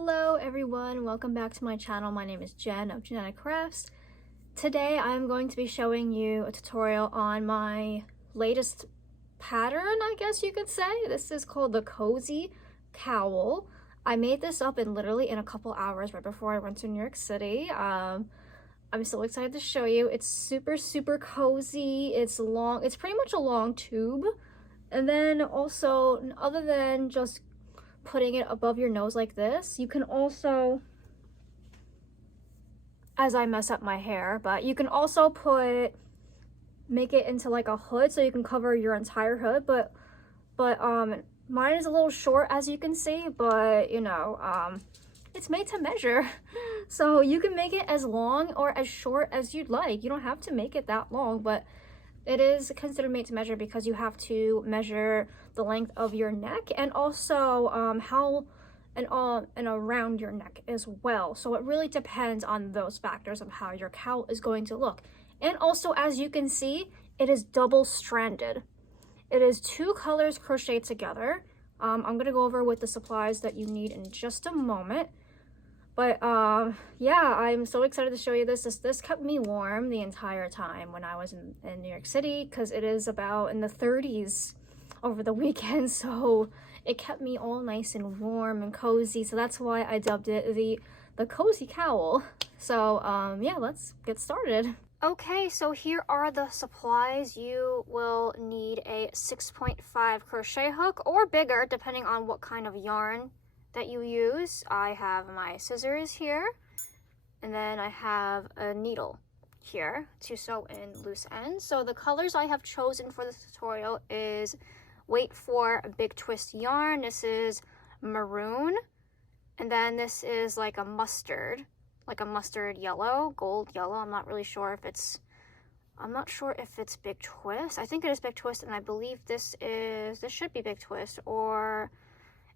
Hello everyone, welcome back to my channel. My name is Jen of Genetic Crafts. Today I'm going to be showing you a tutorial on my latest pattern, I guess you could say. This is called the Cozy Cowl. I made this up literally in a couple hours right before I went to New York City. I'm so excited to show you. It's super cozy. It's long, it's pretty much a long tube. And then also, other than just putting it above your nose like this, you can also, as I mess up my hair, but you can also make it into like a hood so you can cover your entire hood, but mine is a little short, as you can see, but you know, it's made to measure. So you can make it as long or as short as you'd like. You don't have to make it that long, but it is considered made to measure because you have to measure the length of your neck and also how and around your neck as well. So it really depends on those factors of how your cowl is going to look. And also, as you can see, it is double stranded. It is 2 colors crocheted together. I'm going to go over with the supplies that you need in just a moment. But yeah, I'm so excited to show you this. This kept me warm the entire time when I was in New York City, because it is about in the 30s over the weekend. So it kept me all nice and warm and cozy. So that's why I dubbed it the Cozy Cowl. So yeah, let's get started. Okay, so here are the supplies. You will need a 6.5 crochet hook or bigger, depending on what kind of yarn that you use. I have my scissors here, and then I have a needle here to sew in loose ends. So the colors I have chosen for this tutorial is Wait for a Big Twist yarn. This is maroon, and then this is like a mustard yellow, gold yellow. I'm not sure if it's Big Twist. I think it is Big Twist, and I believe this should be Big Twist, or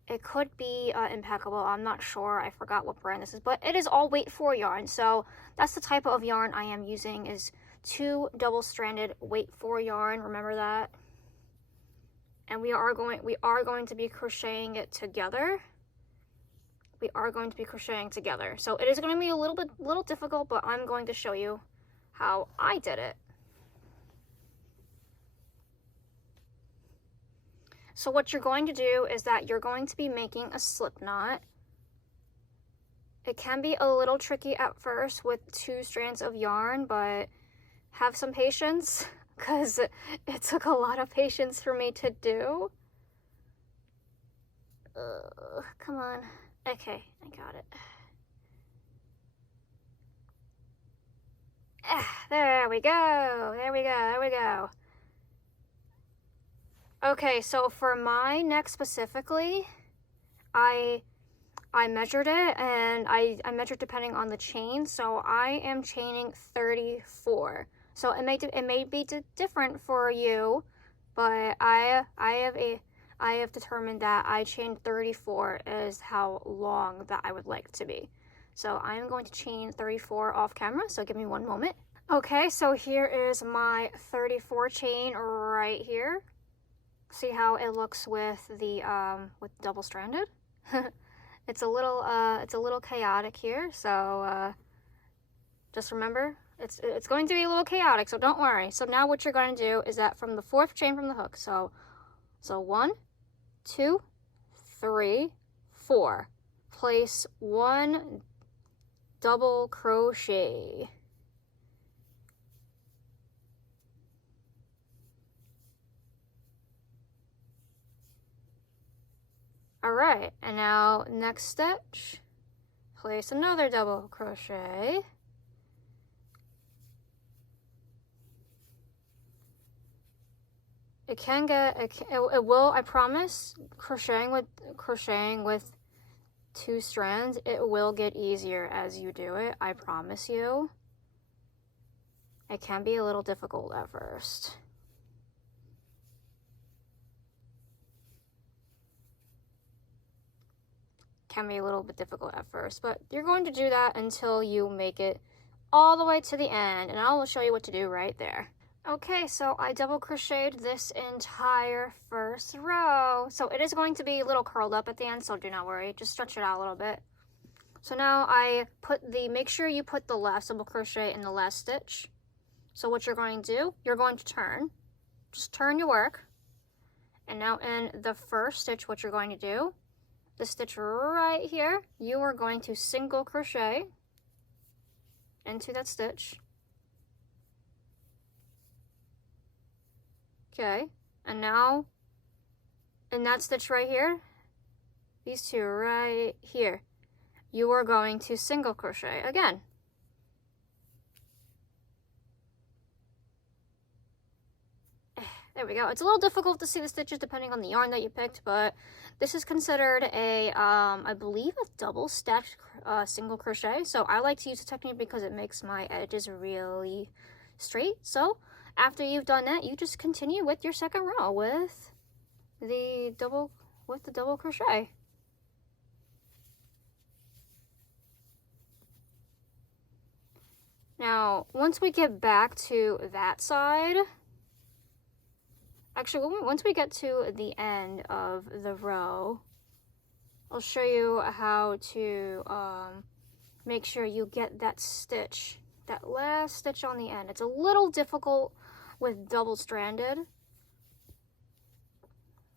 it could be Impeccable. I'm not sure. I forgot what brand this is, but it is all Wait for yarn. So that's the type of yarn I am using, is 2 double-stranded Wait for yarn. Remember that. And we are going to be crocheting it together. We are going to be crocheting together. So it is going to be a little difficult, but I'm going to show you how I did it. So what you're going to do is that you're going to be making a slip knot. It can be a little tricky at first with 2 strands of yarn, but have some patience, because it took a lot of patience for me to do. Come on. Okay, I got it. There we go. There we go. Okay, so for my neck specifically, I measured it, and I measured depending on the chain. So I am chaining 34. So it may be different for you, but I have determined that I chained 34 is how long that I would like to be. So I'm going to chain 34 off camera. So give me one moment. Okay, so here is my 34 chain right here. See how it looks with the with double stranded? It's a little chaotic here, so just remember it's going to be a little chaotic, so don't worry. So now what you're going to do is that from the 4th chain from the hook, so 1, 2, 3, 4, place 1 double crochet. Alright, and now next stitch, place another double crochet. It will, I promise, crocheting with 2 strands, it will get easier as you do it. I promise you. It can be a little difficult at first. Can be a little bit difficult at first, but you're going to do that until you make it all the way to the end, and I'll show you what to do right there. Okay, so I double crocheted this entire first row. So it is going to be a little curled up at the end, so do not worry. Just stretch it out a little bit. So now make sure you put the last double crochet in the last stitch. So what you're going to do, you're going to just turn your work. And now in the first stitch, what you're going to do, the stitch right here, you are going to single crochet into that stitch. Okay, and now in that stitch right here, these two right here, you are going to single crochet again. There we go. It's a little difficult to see the stitches depending on the yarn that you picked, but this is considered a, I believe, a double stacked single crochet. So I like to use the technique because it makes my edges really straight. So after you've done that, you just continue with your second row with the double crochet. Now, once we get back to that side, actually, once we get to the end of the row, I'll show you how to make sure you get that stitch, that last stitch on the end. It's a little difficult with double-stranded,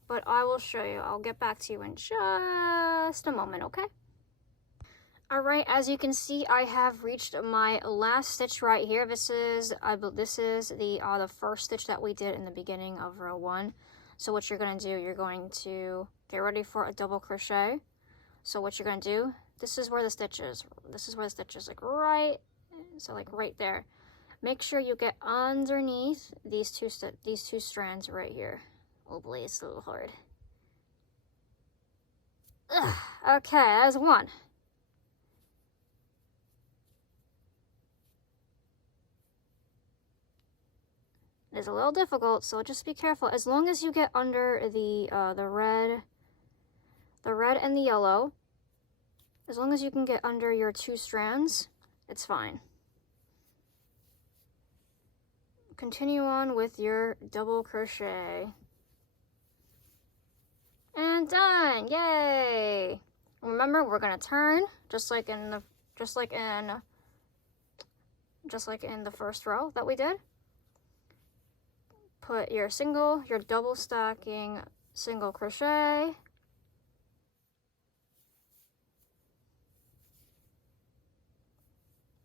but I will show you. I'll get back to you in just a moment, okay? All right, as you can see, I have reached my last stitch right here. This is the first stitch that we did in the beginning of row 1. So what you're going to do, you're going to get ready for a double crochet. So what you're going to do, this is where the stitch is. This is where the stitch is, like right there. Make sure you get underneath these two strands right here. Oh boy, it's a little hard. Ugh. Okay, that's one. It's a little difficult, so just be careful. As long as you get under the red and the yellow, as long as you can get under your two strands, it's fine. Continue on with your double crochet. And done! Yay! Remember, we're gonna turn just like in the first row that we did. Put your double stacking single crochet.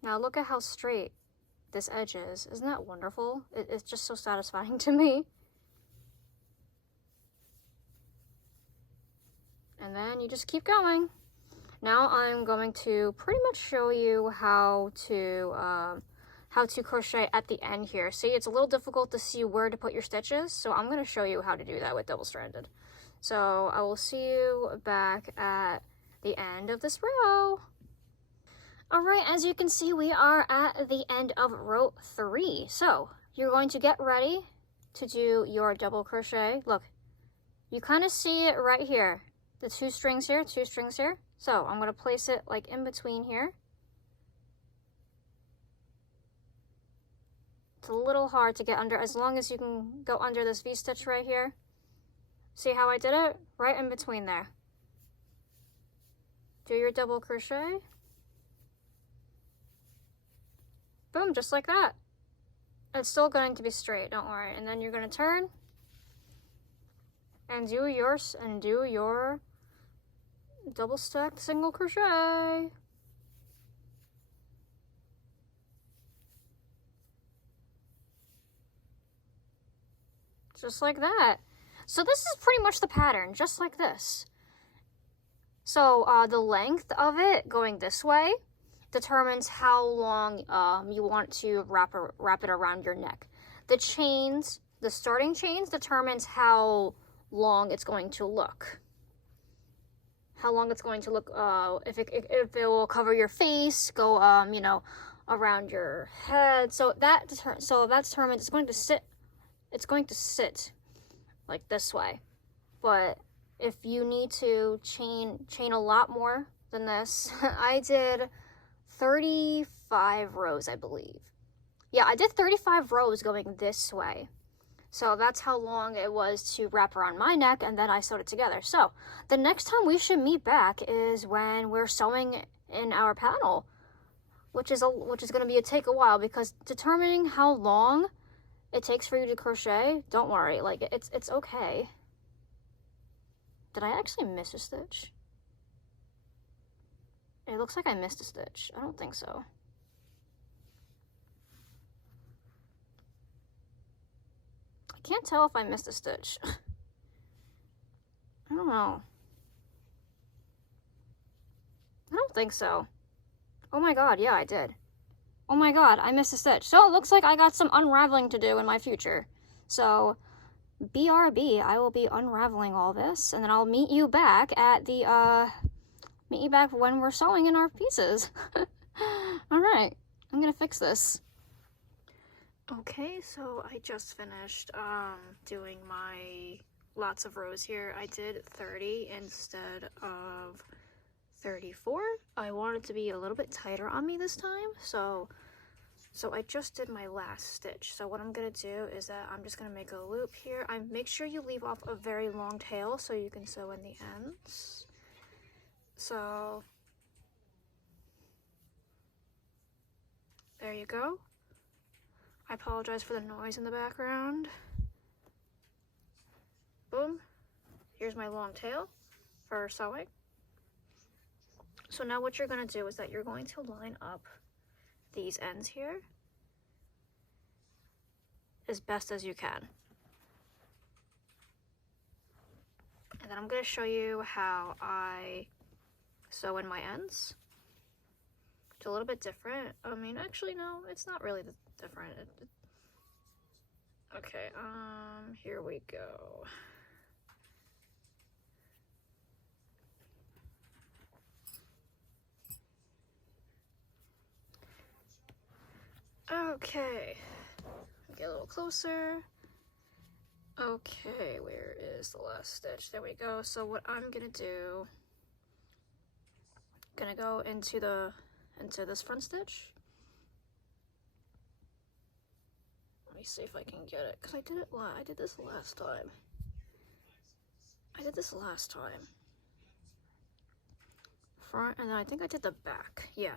Now look at how straight this edge is. Isn't that wonderful? It's just so satisfying to me. And then you just keep going. Now I'm going to pretty much show you how to crochet at the end here. See, it's a little difficult to see where to put your stitches, so I'm going to show you how to do that with double-stranded. So I will see you back at the end of this row. All right, as you can see, we are at the end of row 3. So you're going to get ready to do your double crochet. Look, you kind of see it right here. The two strings here. So I'm going to place it like in between here. It's a little hard to get under, as long as you can go under this V-stitch right here. See how I did it? Right in between there. Do your double crochet. Boom, just like that. It's still going to be straight, don't worry. And then you're going to turn and do your double stacked single crochet. Just like that. So this is pretty much the pattern, just like this. So the length of it going this way determines how long you want to wrap it around your neck. The starting chains determines how long it's going to look. How long it's going to look, if it will cover your face, go around your head. So that determines it's going to sit like this way. But if you need to chain a lot more than this, I did 35 rows, I believe. Yeah, I did 35 rows going this way. So that's how long it was to wrap around my neck, and then I sewed it together. So the next time we should meet back is when we're sewing in our panel, which is going to take a while, because determining how long it takes for you to crochet, don't worry, like it's okay. Did I actually miss a stitch? It looks like I missed a stitch. I don't think so. I can't tell if I missed a stitch. I don't know. I don't think so. Oh my god, yeah, I did. Oh my god, I missed a stitch. So it looks like I got some unraveling to do in my future. So, BRB, I will be unraveling all this, and then I'll meet you back at the, meet you back when we're sewing in our pieces. Alright, I'm gonna fix this. Okay, so I just finished, doing my lots of rows here. I did 30 instead of 34. I wanted to be a little bit tighter on me this time, so I just did my last stitch. So what I'm gonna do is that I'm just gonna make a loop here. Make sure you leave off a very long tail so you can sew in the ends. So there you go. I apologize for the noise in the background. Boom. Here's my long tail for sewing. So now what you're going to do is that you're going to line up these ends here as best as you can. And then I'm going to show you how I sew in my ends. It's a little bit different. I mean, actually, no, it's not really different. Okay, here we go. Okay, get a little closer. Okay, where is the last stitch? There we go. So what I'm gonna do, gonna go into this front stitch. Let me see if I can get it, because I did this last time. Front, and then I think I did the back. Yeah,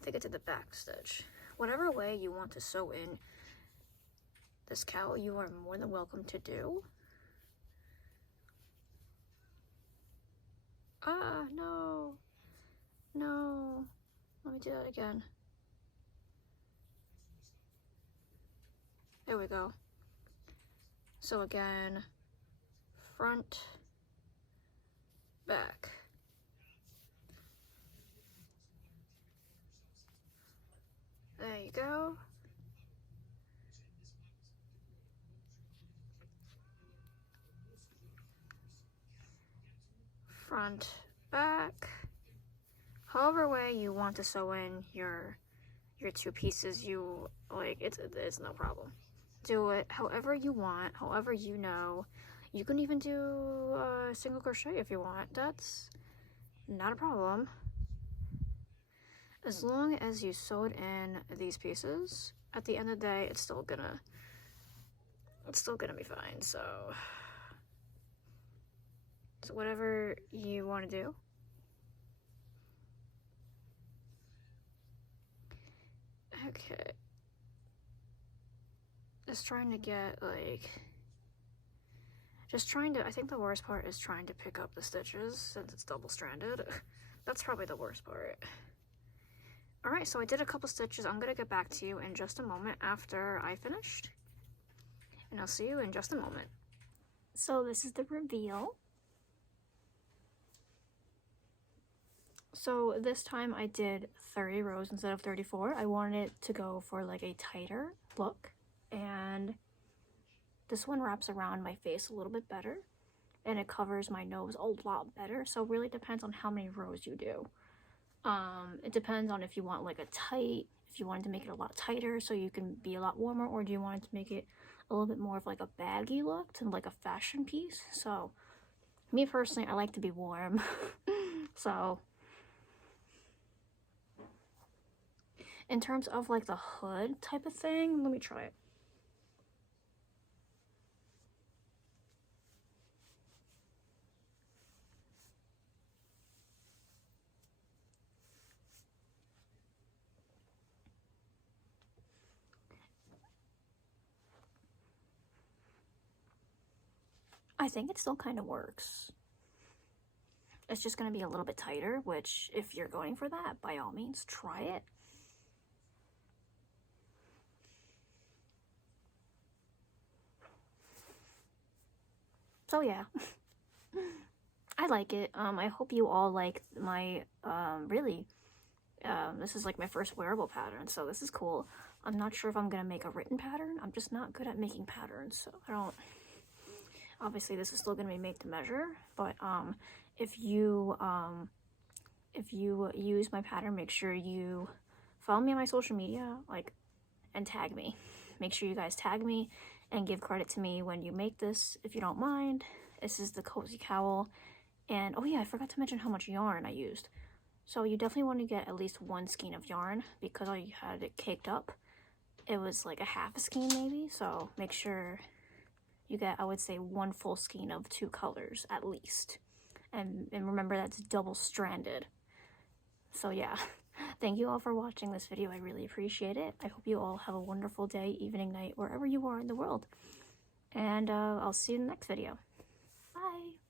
I think I did the back stitch. Whatever way you want to sew in this cowl, you are more than welcome to do. Ah, no. No. Let me do that again. There we go. So again, front, back. There you go. Front, back. However way you want to sew in your two pieces, you like it's no problem. Do it however you want, however you know. You can even do single crochet if you want. That's not a problem. As long as you sewed in these pieces, at the end of the day, it's still gonna be fine. So whatever you want to do. Okay. Just trying to get I think the worst part is trying to pick up the stitches since it's double-stranded. That's probably the worst part. Alright, so I did a couple stitches. I'm gonna get back to you in just a moment after I finished. And I'll see you in just a moment. So this is the reveal. So this time I did 30 rows instead of 34. I wanted it to go for like a tighter look. And this one wraps around my face a little bit better. And it covers my nose a lot better. So it really depends on how many rows you do. It depends on if you want like if you wanted to make it a lot tighter so you can be a lot warmer, or do you want to make it a little bit more of like a baggy look to like a fashion piece. So me personally, I like to be warm. So in terms of like the hood type of thing, let me try it. I think it still kind of works. It's just going to be a little bit tighter, which if you're going for that, by all means, try it. So yeah, I like it. I hope you all like my, really, this is like my first wearable pattern, so this is cool. I'm not sure if I'm gonna make a written pattern. I'm just not good at making patterns, so I don't, obviously this is still gonna be made to measure, but if you use my pattern, make sure you follow me on my social media, like, and tag me. Make sure you guys tag me and give credit to me when you make this, if you don't mind. This is the Cozy Cowl, and oh yeah, I forgot to mention how much yarn I used. So you definitely want to get at least 1 skein of yarn, because I had it caked up. It was like a half a skein maybe, so make sure you get, I would say, 1 full skein of 2 colors at least. And remember, that's double stranded. So yeah, thank you all for watching this video. I really appreciate it. I hope you all have a wonderful day, evening, night, wherever you are in the world. And I'll see you in the next video. Bye!